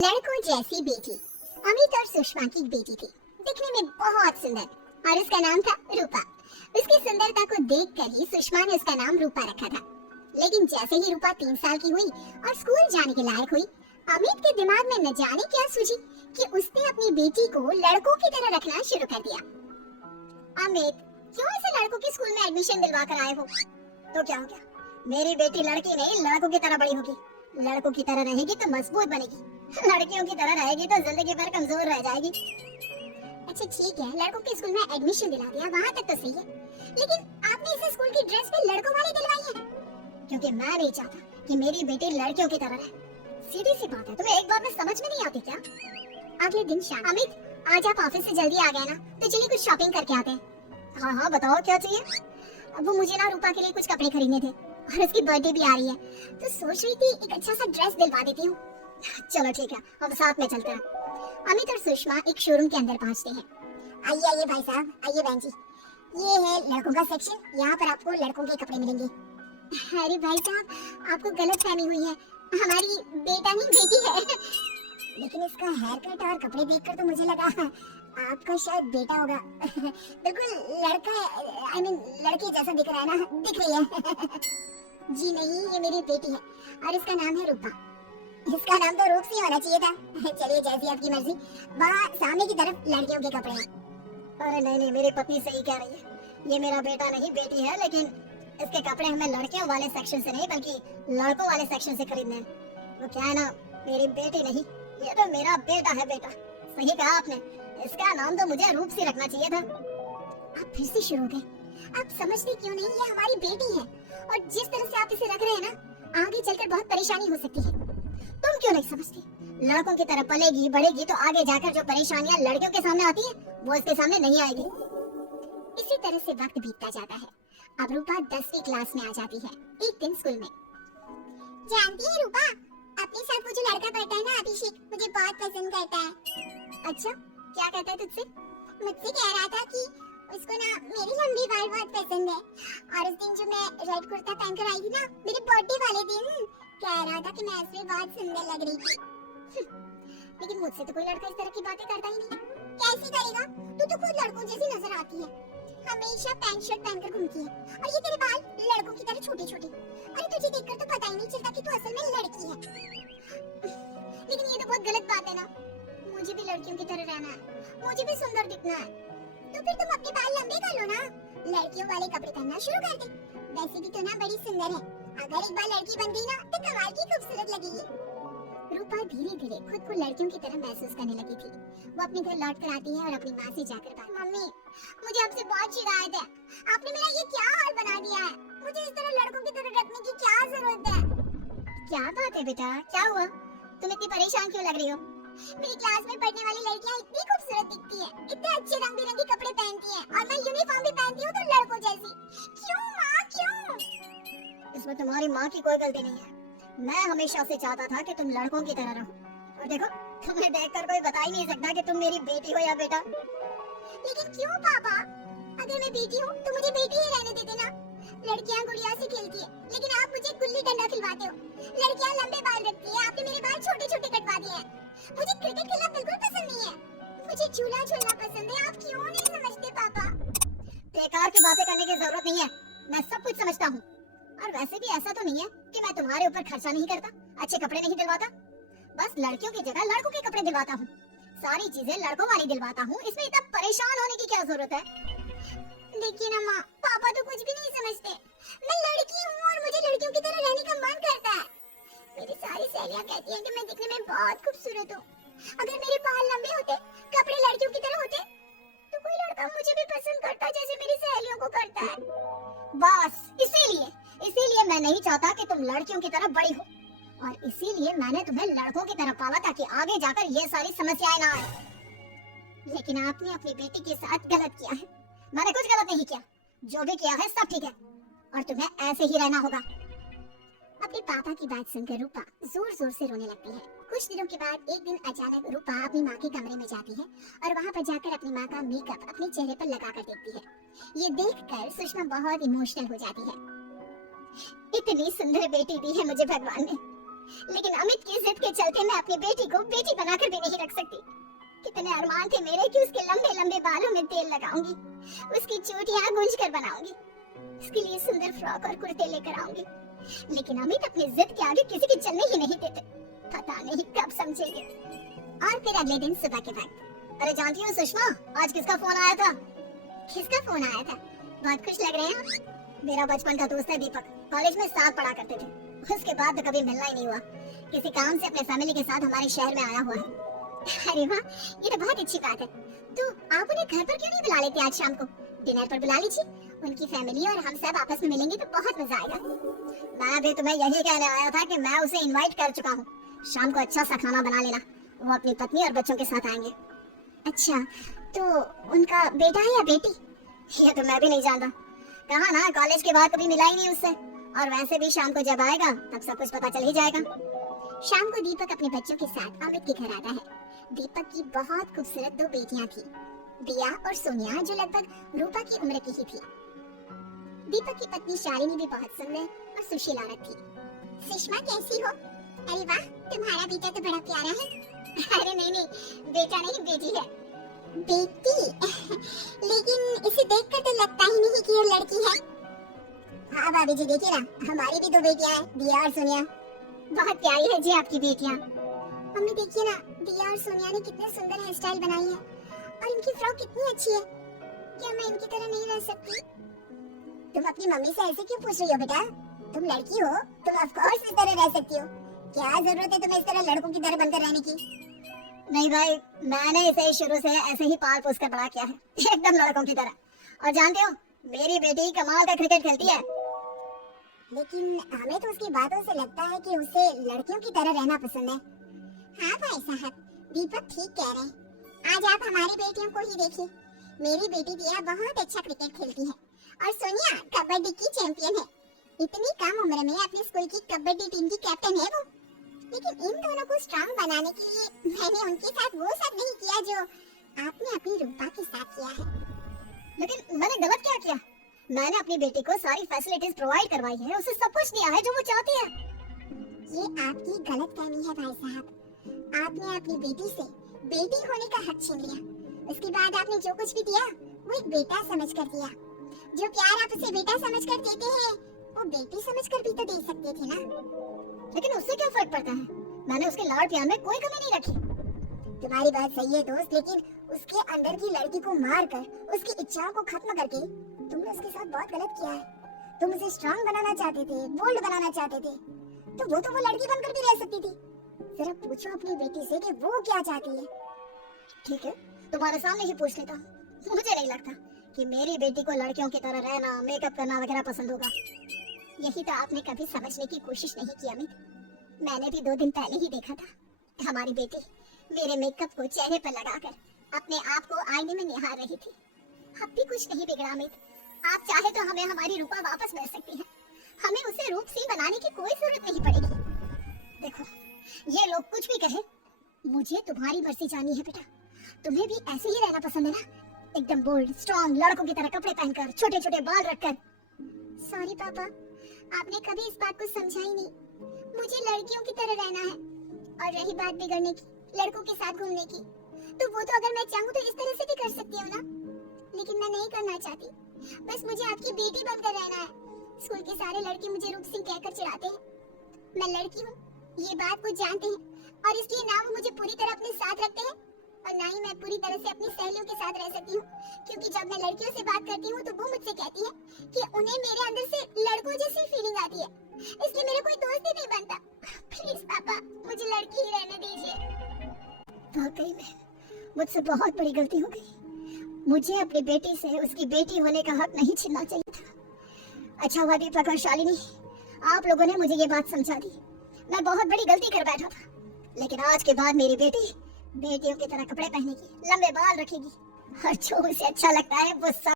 लड़कों जैसी बेटी अमित और सुषमा की बेटी थी, दिखने में बहुत सुंदर और उसका नाम था रूपा। उसकी सुंदरता को देखकर ही सुषमा ने उसका नाम रूपा रखा था। लेकिन जैसे ही रूपा 3 साल की हुई और स्कूल जाने के लायक हुई, अमित के दिमाग में न जाने क्या सूझी कि उसने अपनी बेटी को लड़कों की तरह रखना शुरू कर दिया। अमित, क्यों ऐसे लड़कों के स्कूल में एडमिशन दिलवा कर आए हो? तो क्या हो गया, मेरी बेटी लड़की नहीं लड़कों की तरह बड़ी होगी। लड़कों की तरह रहेगी तो मजबूत बनेगी, लड़कियों की तरह रहेगी तो जिंदगी भर कमजोर रह जाएगी। अच्छा ठीक है, लड़कों के स्कूल में एडमिशन दिला दिया, वहाँ तक तो सही है। लेकिन आपने इसे स्कूल की ड्रेस पे लड़कों वाली दिलवाई है, क्योंकि मैं नहीं चाहता कि मेरी बेटी लड़कियों की तरह रहे। सीधी सी बात है, तुम्हें एक बात में समझ में नहीं आती क्या? अगले दिन शाम, अमित आज आप ऑफिस से जल्दी आ गए ना, तो चलिए कुछ शॉपिंग करके आते हैं। हाँ हाँ बताओ क्या चाहिए? अब वो मुझे ना रूपा के लिए कुछ कपड़े खरीदने थे और उसकी बर्थडे भी आ रही है, तो सोच रही थी एक अच्छा सा ड्रेस दिलवा देती हूँ। चलो ठीक है, हम साथ में चलते हैं। अमित और सुषमा एक शोरूम के अंदर पहुंचते हैं। आइए आइए भाई साहब, आइए बहन जी, ये है लड़कों का सेक्शन, यहाँ पर आपको लड़कों के कपड़े मिलेंगे। अरे भाई साहब, आपको गलत फहमी हुई है, हमारी बेटा नहीं बेटी है। लेकिन इसका हेयर कट और कपड़े देखकर तो मुझे लगा आपका शायद बेटा होगा। बिल्कुल लड़का, आई मीन लड़की जैसा दिख रहा है ना, दिख रही है। जी नहीं, ये मेरी बेटी है और इसका नाम है रूपा। इसका नाम तो रूप सी होना चाहिए था। चलिए जैसी आपकी मर्जी। वहाँ सामने की तरफ लड़कियों के कपड़े हैं। अरे नहीं नहीं, मेरी पत्नी सही कह रही है, ये मेरा बेटा नहीं बेटी है, लेकिन इसके कपड़े हमें लड़कियों वाले सेक्शन से नहीं बल्कि लड़कों वाले सेक्शन से खरीदने हैं। वो क्या है ना, मेरी बेटी नहीं, ये तो मेरा बेटा है। बेटा सही कहा आपने, इसका नाम तो मुझे रूप सी रखना चाहिए था। आप फिर से शुरू हो गए। आप समझते क्यों नहीं, ये हमारी बेटी है और जिस तरह से आप इसे रख रहे हैं ना, आगे चलकर बहुत परेशानी हो सकती है। तुम क्यों नहीं समझती? लड़कों की तरह पलेगी बढ़ेगी तो आगे जाकर जो परेशानियां लड़कियों के सामने आती है वो इसके सामने नहीं आएगी। इसी तरह से वक्त बीतता जाता है। अब रूपा 10वीं क्लास में आ जाती है। एक दिन स्कूल में, जानती है रूपा, अपने साथ वो जो लड़का बैठा है ना अभिषेक, मुझे बहुत पसंद करता है। अच्छा, क्या कहता है तुझसे? मुझसे कह रहा था कि उसको ना मेरी लंबी बाल बहुत पसंद है, और उस दिन जो मैं रेड कुर्ता पहनकर आई थी ना मेरे बर्थडे वाले दिन, कह रहा था कि मैं इसमें बहुत सुंदर लग रही थी। लेकिन मुझसे तो कोई लड़का इस तरह की बातें करता ही नहीं। कैसे करेगा? तू तो खुद लड़कों जैसी नजर आती है, हमेशा पैंट शर्ट पहनकर घूमती है और ये तेरे बाल लड़कों की तरह छोटे छोटे। अरे तुझे देखकर तो पता ही नहीं चलता कि तू असल में लड़की है। लेकिन ये तो बहुत गलत बात है ना, मुझे भी लड़कियों की तरह रहना है, मुझे भी सुंदर दिखना है। तो फिर तुम अपने बाल लंबे कर लो ना, लड़कियों वाले कपड़े पहनना शुरू कर दे। वैसे भी तो ना बड़ी सुंदर है, अगर एक बार लड़की बन गई ना तो कमाल की खूबसूरत लगेगी। रूपा धीरे धीरे खुद को लड़कियों की तरह महसूस करने लगी थी। वो अपने घर लौट कर आती है और अपनी माँ से जाकर बात, मम्मी मुझे आपसे बहुत शिकायत है, आपने मेरा ये क्या हाल बना दिया है, मुझे इस तरह लड़कों की तरह रखने की क्या जरूरत है? क्या बात है बेटा, क्या हुआ? तुम इतनी परेशान क्यों लग रही हो? मेरी क्लास में पढ़ने वाली लड़कियां इतनी खूबसूरत दिखती हैं, इतने अच्छे रंग बिरंगे कपड़े पहनती हैं और मैं यूनिफॉर्म भी पहनती हूँ तो लड़कों जैसी। क्यों माँ, क्यों? इसमें तुम्हारी माँ की कोई गलती नहीं है। मैं हमेशा से चाहता था कि तुम लड़कों की तरह रहो, और देखो तुम्हें देखकर कोई बता ही नहीं सकता कि तुम मेरी बेटी हो या बेटा। लेकिन क्यों पापा? अगर मैं बेटी हूँ तो मुझे बेटी ही रहने देते ना। लड़कियाँ गुड़िया से खेलती है, लेकिन आप मुझे गुल्ली डंडा खिलवाते हो। लड़कियाँ लंबे बाल रखती है, आपने मेरे बाल छोटे छोटे कटवा दिए हैं। मुझे क्रिकेट खेलना बिल्कुल पसंद नहीं है, मुझे झूला झूलना पसंद है। आप क्यों नहीं समझते पापा? बेकार की बातें करने की जरूरत नहीं है, मैं सब कुछ समझता हूँ। और वैसे भी ऐसा तो नहीं है कि मैं तुम्हारे ऊपर खर्चा नहीं करता, अच्छे कपड़े नहीं दिलवाता, बस लड़कियों की जगह लड़कों के कपड़े दिलवाता हूँ, सारी चीजें लड़कों वाली दिलवाता हूँ। इसमें इतना परेशान होने की क्या जरूरत है? देखिए ना माँ, पापा तो कुछ भी नहीं समझते। मैं लड़की हूँ और मुझे लड़कियों की तरह रहने का मन करता है। मेरी सारी सहेलियां कहती हैं कि मैं दिखने में बहुत खूबसूरत हूँ। अगर मेरे बाल लंबे होते, कपड़े लड़कियों की तरह होते, तो कोई लड़का मुझे भी पसंद करता जैसे मेरी सहेलियों को करता है। बस इसीलिए मैं नहीं चाहता कि तुम लड़कियों की तरह बड़ी हो, और इसीलिए मैंने तुम्हें लड़कों की तरह पाला ताकि आगे जाकर ये सारी समस्याएं ना आए। लेकिन आपने अपनी बेटी के साथ गलत किया है। मैंने कुछ गलत नहीं किया, जो भी किया है सब ठीक है, और तुम्हें ऐसे ही रहना होगा। अपने पापा की बात सुनकर रूपा जोर जोर से रोने लगती है। कुछ दिनों के बाद एक दिन अचानक रूपा अपनी माँ के कमरे में जाती है और वहाँ पर जाकर अपनी माँ का मेकअप अपने चेहरे पर लगा कर देखती है। ये देखकर सुषमा बहुत इमोशनल हो जाती है। इतनी सुंदर बेटी दी है मुझे भगवान ने, लेकिन अमित की जिद के चलते मैं अपनी बेटी को बेटी बनाकर भी नहीं रख सकती। कितने अरमान थे मेरे कि उसके लंबे लंबे बालों में तेल लगाऊंगी, उसकी चोटियां गूंज कर बनाऊंगी, उसके लिए सुंदर फ्रॉक और कुर्ते लेकर आऊंगी। लेकिन अमित अपनी जिद के आगे किसी के चलने ही नहीं देते। पता नहीं कब समझेंगे। और फिर अगले दिन सुबह के वक्त, अरे जानती हो सुषमा, आज किसका फोन आया था? किसका फोन आया था? बहुत खुश लग रहे हैं आप। मेरा बचपन का दोस्त है दीपक, कॉलेज में साथ पढ़ा करते थे। उसके बाद तो कभी मिलना ही नहीं हुआ। किसी काम से अपने फैमिली के साथ हमारे शहर में आया हुआ है। अरे वाह, ये तो बहुत अच्छी बात है। तो आप उन्हें घर पर क्यों नहीं बुला लेते? आज शाम को डिनर पर बुला लीजिए। उनकी फैमिली और हम सब आपस में मिलेंगे तो बहुत मजा आएगा। मैं भी तुम्हें यही कहने आया था कि मैं उसे इनवाइट कर चुका हूँ। शाम को अच्छा सा खाना बना लेना, वो अपनी पत्नी और बच्चों के साथ आएंगे। अच्छा, तो उनका बेटा है या बेटी? ये तो मैं भी नहीं जानता। कहा ना, कॉलेज के बाद कभी मिला ही नहीं उससे। और वैसे भी शाम को जब आएगा तब सब कुछ पता चल ही जाएगा। शाम को दीपक अपने बच्चों के साथ अमित के घर आता है। दीपक की बहुत खूबसूरत दो बेटियां थी, दिया और सोनिया, जो लगभग रूपा की उम्र की ही थी। दीपक की पत्नी शालिनी भी बहुत सुंदर और सुशील औरत थी। सुषमा कैसी हो? अरे वाह, तुम्हारा बेटा तो बड़ा प्यारा है। अरे नहीं, बेटा नहीं, बेटी है। बेटी? लेकिन इसे देखकर तो लगता ही नहीं कि ये लड़की है। हाँ भाभी जी, देखिए ना, हमारी भी दो बेटियां हैं, दिया और सोनिया। बहुत प्यारी है जी आपकी बेटियां। मम्मी देखिए ना, दिया और सोनिया ने कितने सुंदर हेयर स्टाइल बनाई है और इनकी फ्रॉक कितनी अच्छी है। क्या मैं इनकी तरह नहीं रह सकती? तुम अपनी मम्मी से ऐसे क्यों पूछ रही हो बेटा? तुम लड़की हो, तुम ऑफ कोर्स इस तरह रह सकती हो। क्या जरूरत है तुम्हें इस तरह लड़कों की तरह बनकर रहने की? नहीं भाई, मैंने इसे शुरू से ऐसे ही पाल पोस कर बड़ा किया है, एकदम लड़कों की तरह। और जानते हो, मेरी बेटी कमाल का क्रिकेट खेलती है। लेकिन हमें तो उसकी बातों से लगता है कि उसे लड़कियों की तरह रहना पसंद है। हाँ भाई साहब, दीपक ठीक कह रहे हैं। आज आप हमारी बेटियों को ही देखिए। मेरी बेटी दिया बहुत अच्छा क्रिकेट खेलती है और सोनिया कबड्डी की चैंपियन है। इतनी कम उम्र में अपने स्कूल की कबड्डी टीम की कैप्टन है वो। लेकिन इन दोनों को स्ट्रांग बनाने के लिए मैंने उनके साथ वो सब नहीं किया जो आपने अपनी रूपा के साथ किया है। लेकिन मैंने गलत क्या किया? मैंने अपनी बेटी को सारी फैसिलिटीज प्रोवाइड करवाई है, उसे सब कुछ दिया है जो वो चाहती है। ये आपकी गलतफहमी है भाई साहब। आपने अपनी बेटी से बेटी होने का हक छीन लिया। उसके बाद आपने जो कुछ भी दिया वो एक बेटा समझकर दिया। जो प्यार आप उसे बेटा समझकर देते हैं वो बेटी समझकर भी तो दे सकते थे ना। लेकिन उससे क्या फर्क पड़ता है? मैंने उसके लाड़ प्यार में कोई कमी नहीं रखी। तुम्हारी बात सही है दोस्त, लेकिन उसके अंदर की लड़की को मारकर, उसकी इच्छाओं को खत्म करके तुमने उसके साथ बहुत गलत किया है। तुम उसे स्ट्रांग बनाना चाहते थे, बोल्ड बनाना चाहते थे, तो वो लड़की बनकर भी रह सकती थी। जरा पूछो अपनी बेटी से कि वो क्या चाहती है। ठीक है, तुम्हारे सामने ही पूछ लेता हूँ। मुझे नहीं लगता कि मेरी बेटी को लड़कियों की तरह रहना, मेकअप करना वगैरह पसंद होगा। यही तो आपने कभी समझने की कोशिश नहीं की अमित। मैंने भी 2 दिन पहले ही देखा था। हमारी बेटी मेरे मेकअप को चेहरे पर लगाकर अपने आप को आईने में निहार रही थी। अब भी कुछ नहीं बिगड़ा अमित। आप चाहे तो हमें हमारी रूपा वापस मिल सकती है। हमें उसे रूपसी बनाने की कोई जरूरत नहीं पड़ेगी। देखो, ये लोग कुछ भी कहे, मुझे तुम्हारी मर्जी जानी है बेटा। तुम्हें भी ऐसे ही रहना पसंद है ना? एकदम बोल्ड, स्ट्रॉन्ग, लड़कों की तरह कपड़े पहनकर, छोटे छोटे बाल रखकर। सॉरी पापा, आपने कभी इस बात को समझा ही नहीं। मुझे लड़कियों की तरह रहना है। और रही बात बिगड़ने की, लड़कों के साथ घूमने की, तो वो तो अगर मैं चाहूँ तो इस तरह से भी कर सकती हूँ ना। लेकिन मैं नहीं करना चाहती। बस मुझे आपकी बेटी बनकर रहना है। स्कूल के सारे लड़के मुझे रूप सिंह कहकर चिढ़ाते हैं। मैं लड़की हूँ, ये बात वो जानते हैं, और इसलिए ना वो मुझे पूरी तरह अपने साथ रखते हैं और ना ही मैं पूरी तरह से अपनी सहेलियों के साथ रह सकती हूँ। क्योंकि जब मैं लड़कियों से बात करती हूँ तो वो मुझसे कहती है कि उन्हें मेरे अंदर से लड़कों जैसी फीलिंग आती है, इसलिए मेरा कोई दोस्त ही नहीं बनता। प्लीज पापा, मुझे लड़की ही रहने दीजिए। वाकई में मुझसे बहुत बड़ी गलती हो गई। मुझे अपनी बेटी से उसकी बेटी होने का हक नहीं छीनना चाहिए था। अच्छा हुआ दीपक और शालिनी, आप लोगों ने मुझे ये बात समझा दी। मैं बहुत बड़ी गलती कर बैठा था। लेकिन आज के बाद मेरी बेटी बेटियों की तरह कपड़े पहनेगी, लंबे बाल रखेगी और जो उसे अच्छा लगता है वो सब